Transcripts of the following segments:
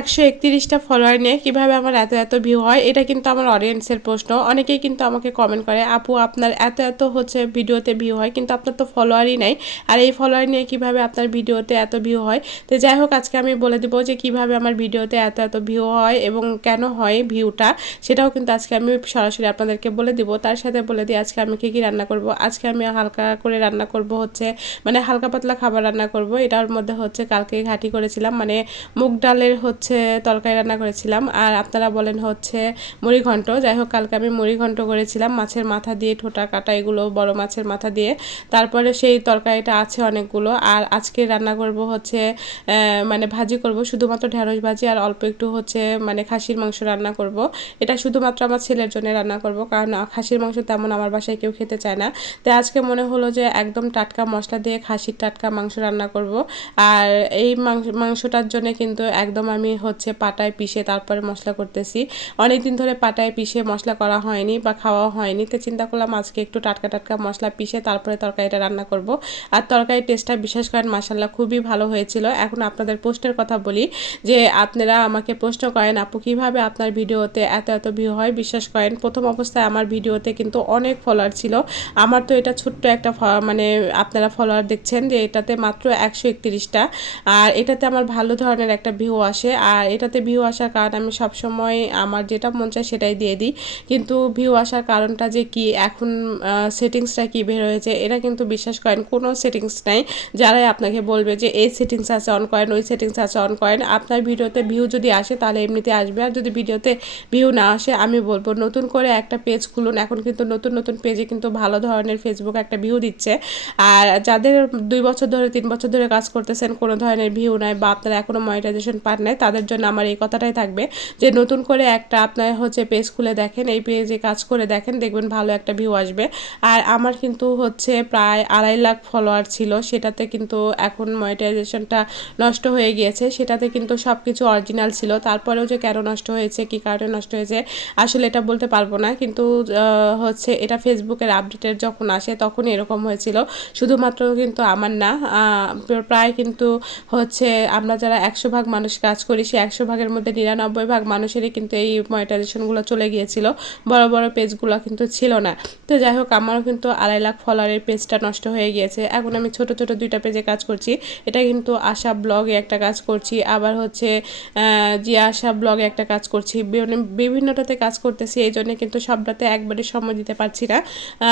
131টা follower নিয়ে কিভাবে আমার এত ভিউ হয়, এটা কিন্তু আমার অডিয়েন্সের প্রশ্ন। অনেকেই কিন্তু আমাকে কমেন্ট করে, আপু আপনার এত হচ্ছে ভিডিওতে ভিউ হয় কিন্তু আপনার তো ফলোয়ারই নাই, আর এই ফলোয়ার নিয়ে কিভাবে আপনার ভিডিওতে এত ভিউ হয়। তো যাই হোক, আজকে আমি বলে দিব যে কিভাবে আমার ভিডিওতে এত ভিউ হয় এবং কেন হয় ভিউটা, সেটাও কিন্তু আজকে আমি সরাসরি আপনাদেরকে বলে দিব। তার সাথে বলে দিই আজকে আমি কি রান্না করব। আজকে আমি হালকা করে রান্না করব, হচ্ছে মানে হালকা পাতলা খাবার রান্না করব। এটার মধ্যে হচ্ছে কালকে ঘাটি করেছিলাম, মানে মুগ ডালের হচ্ছে তরকারি রান্না করেছিলাম, আর আপনারা বলেন হচ্ছে মুড়ি ঘন্ট। যাই হোক, কালকে আমি মুড়ি ঘন্ট করেছিলাম মাছের মাথা দিয়ে, ঠোঁটা কাটা এগুলো বড় মাছের মাথা দিয়ে। তারপরে সেই তরকারিটা আছে অনেকগুলো। আর আজকে রান্না করব হচ্ছে মানে ভাজি করব, শুধুমাত্র ঢেঁড়স ভাজি, আর অল্প একটু হচ্ছে মানে খাসির মাংস রান্না করব। এটা শুধুমাত্র আমার ছেলের জন্য রান্না করব, কারণ খাসির মাংস তেমন আমার বাসায় কেউ খেতে চায় না। তাই আজকে মনে হলো যে একদম টাটকা মশলা দিয়ে খাসির টাটকা মাংস রান্না করব। আর এই মাংসটার জন্য কিন্তু একদম আমি হচ্ছে পাটায় পিষে তারপরে মশলা করতেছি। অনেক দিন ধরে পাটায় পিষে মশলা করা হয়নি বা খাওয়া হয়নি, তো চিন্তা করলাম আজকে একটু টাটকা টাটকা মশলা পিষে তারপরে তরকারিটা রান্না করব। আর তরকারির টেস্টটা বিশেষ করেন মাশাল্লাহ খুবই ভালো হয়েছিল। এখন আপনাদের প্রশ্নের কথা বলি, যে আপনারা আমাকে প্রশ্ন করেন আপু কিভাবে আপনার ভিডিওতে এত ভিউ হয়। বিশ্বাস করেন প্রথম অবস্থায় আমার ভিডিওতে কিন্তু অনেক ফলোয়ার ছিল। আমার তো এটা ছোট্ট একটা মানে আপনারা ফলোয়ার দেখছেন যে এটাতে মাত্র 131টা, আর এটাতে আমার ভালো ধরনের একটা ভিউ আসে। আর এটাতে ভিউ আসার কারণ আমি সবসময় আমার যেটা মন চায় সেটাই দিয়ে দিই, কিন্তু ভিউ আসার কারণটা যে কি এখন সেটিংসটা কি বের হয়েছে, এটা কিন্তু বিশ্বাস করেন কোনো সেটিংস নাই। যারাই আপনাকে বলবে যে এই সেটিংস আছে অন করেন, ওই সেটিংস আছে অন করেন, আপনার ভিডিওতে ভিউ যদি আসে তাহলে এমনিতে আসবে। আর যদি ভিডিওতে ভিউ না আসে, আমি বলবো নতুন করে একটা পেজ খুলুন। এখন কিন্তু নতুন পেজে কিন্তু ভালো ধরনের ফেসবুক একটা ভিউ দিচ্ছে। আর যাদের 2 বছর ধরে 3 বছর ধরে কাজ করতেছেন কোনো ধরনের ভিউ নাই বা আপনারা এখনও মনিটাইজেশন পান নাই, তাদের জন্য আমার এই কথাটাই থাকবে যে নতুন করে একটা আপনার হচ্ছে পেজ খুলে দেখেন, এই পেজে কাজ করে দেখেন, দেখবেন ভালো একটা ভিউ আসবে। আর আমার কিন্তু হচ্ছে প্রায় 2.5 লাখ ফলোয়ার ছিল, সেটাতে কিন্তু এখন মনিটাইজেশনটা নষ্ট হয়ে গিয়েছে। সেটাতে কিন্তু সব কিছু অরিজিনাল ছিল, তারপরেও যে কেন নষ্ট হয়েছে, কী কারণে নষ্ট হয়েছে আসলে এটা বলতে পারবো না। কিন্তু হচ্ছে এটা ফেসবুকের আপডেটের যখন আসে তখন এরকম হয়েছিল। শুধুমাত্র কিন্তু আমার না, প্রায় কিন্তু হচ্ছে আমরা যারা 100 ভাগ মানুষ কাজ করি, সেই 100 ভাগের মধ্যে 99 ভাগ মানুষেরই কিন্তু এই মনিটাইজেশনগুলো চলে গিয়েছিল, বড় বড় পেজগুলো কিন্তু ছিল না। তো যাই হোক, আমারও কিন্তু 2.5 লাখ ফলোয়ারের পেজটা নষ্ট হয়ে গিয়েছে। এখন আমি ছোট 2টা পেজে কাজ করছি। এটা কিন্তু আশা ব্লগে একটা কাজ করছি, আবার হচ্ছে জিয়া আশা ব্লগে একটা কাজ করছি, বিভিন্নটাতে কাজ করতেছি। এই জন্য কিন্তু সবটাতে একবারে সময় দিতে পারছি না।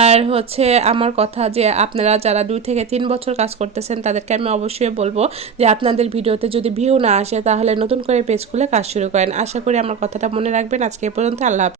আর হচ্ছে আমার কথা যে আপনারা যারা 2 থেকে 3 বছর কাজ করতেছেন তাদেরকে আমি অবশ্যই বলবো যে আপনাদের ভিডিওতে যদি ভিউ না আসে তাহলে নতুন করে পেজ খুলে কাজ শুরু করেন। আশা করি আমার কথাটা মনে রাখবেন। আজকে এ পর্যন্ত, আল্লাহ হাফেজ।